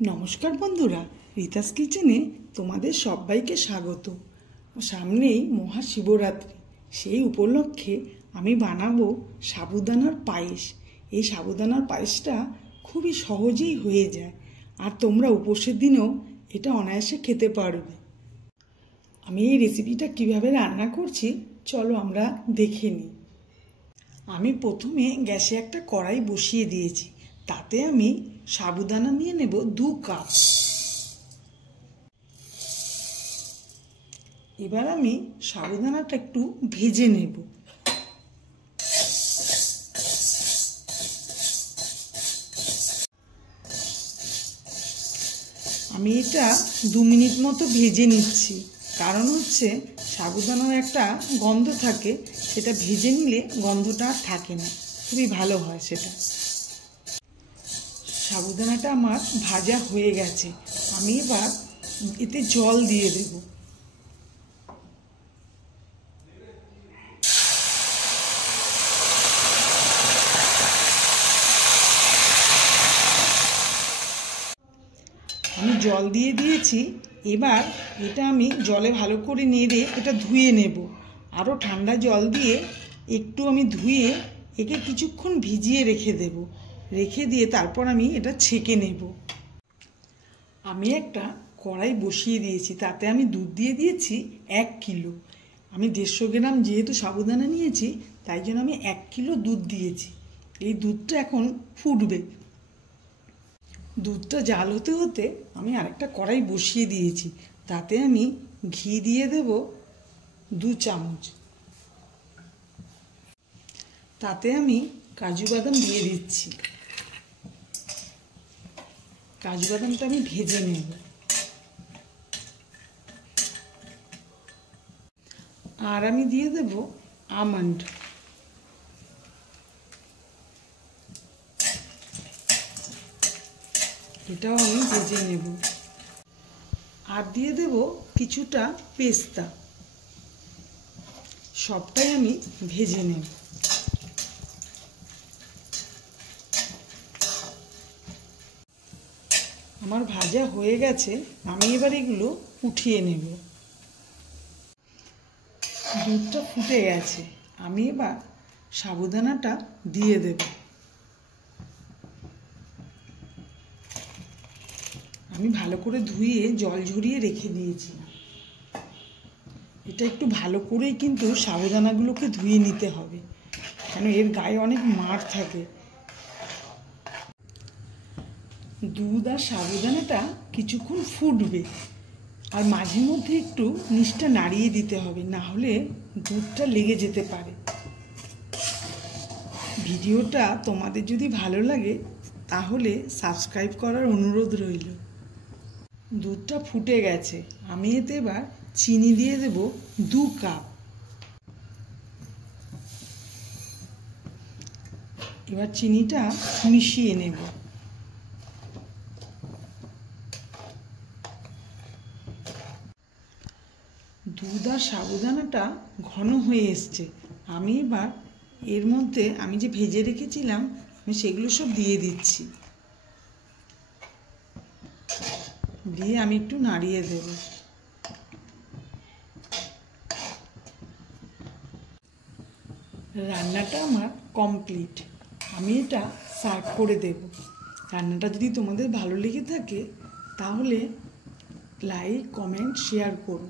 নমস্কার বন্ধুরা, রিতাস কিচেনে তোমাদের সবাইকে স্বাগত। সামনেই মহাশিবরাত্রি, সেই উপলক্ষে আমি বানাবো সাবুদানার পায়েস। এই সাবুদানার পায়েসটা খুবই সহজেই হয়ে যায়, আর তোমরা উপোসের দিনেও এটা অনায়াসে খেতে পারবে। আমি এই রেসিপিটা কিভাবে রান্না করছি চলো আমরা দেখে নিই। আমি প্রথমে গ্যাসে একটা কড়াই বসিয়ে দিয়েছি, তাতে আমি সাবুদানা নিয়ে নেব 2 কাপ। এবার আমি সাবুদানাটা একটু ভেজে নেব। আমি এটা 2 মিনিট মতো ভেজে নিচ্ছি, কারণ হচ্ছে সাবুদানার একটা গন্ধ থাকে, সেটা ভেজে নিলে গন্ধটা আর থাকে না, খুবই ভালো হয় সেটা। সাবুদানাটা আমার ভাজা হয়ে গেছে, আমি এবার এতে জল দিয়ে দেব। আমি জল দিয়ে দিয়েছি, এবার এটা আমি জলে ভালো করে নেড়ে এটা ধুয়ে নেব। আরও ঠান্ডা জল দিয়ে একটু আমি ধুয়ে একে কিছুক্ষণ ভিজিয়ে রেখে দেব। রেখে দিয়ে তারপর আমি এটা ছেঁকে নেব। আমি একটা কড়াই বসিয়ে দিয়েছি, তাতে আমি দুধ দিয়ে দিয়েছি 1 কিলো। আমি 150 গ্রাম যেহেতু সাবুদানা নিয়েছি, তাই জন্য আমি 1 কিলো দুধ দিয়েছি। এই দুধটা এখন ফুটবে। দুধটা জাল হতে হতে আমি আরেকটা কড়াই বসিয়ে দিয়েছি, তাতে আমি ঘি দিয়ে দেব 2 চামচ। তাতে আমি কাজু বাদাম দিয়ে দিচ্ছি। কাজু বাদামটা আমি ভেজে নেব। আর আমি দিয়ে দেব আমন্ড। এটাও আমি ভেজে নেব। আর দিয়ে দেব কিছুটা পেস্তা। সবটাই আমি ভেজে নেব। আমার ভাজা হয়ে গেছে, আমি এবার এগুলো উঠিয়ে নেব। দুধটা ফুটে গেছে, আমি এবার সাবুদানাটা দিয়ে দেব। আমি ভালো করে ধুয়ে জল ঝরিয়ে রেখে দিয়েছি। এটা একটু ভালো করেই কিন্তু সাবুদানাগুলোকে ধুয়ে নিতে হবে, কেন এর গায়ে অনেক মাড় থাকে। দুধ আর সাবুদানাটা কিছুক্ষণ ফুটবে, আর মাঝে মধ্যে একটু নিচটা নাড়িয়ে দিতে হবে, না হলে দুধটা লেগে যেতে পারে। ভিডিওটা তোমাদের যদি ভালো লাগে তাহলে সাবস্ক্রাইব করার অনুরোধ রইল। দুধটা ফুটে গেছে, আমি এতে এবার চিনি দিয়ে দেব 2 কাপ। এবার চিনিটা মিশিয়ে নেব। দুধ আর সাবুদানাটা ঘন হয়ে এসছে, আমি এবার এর মধ্যে আমি যে ভেজে রেখেছিলাম আমি সেগুলো সব দিয়ে দিচ্ছি। দিয়ে আমি একটু নাড়িয়ে দেব। রান্নাটা আমার কমপ্লিট, আমি এটা সার্ভ করে দেব। রান্নাটা যদি তোমাদের ভালো লেগে থাকে তাহলে লাইক, কমেন্ট, শেয়ার করো।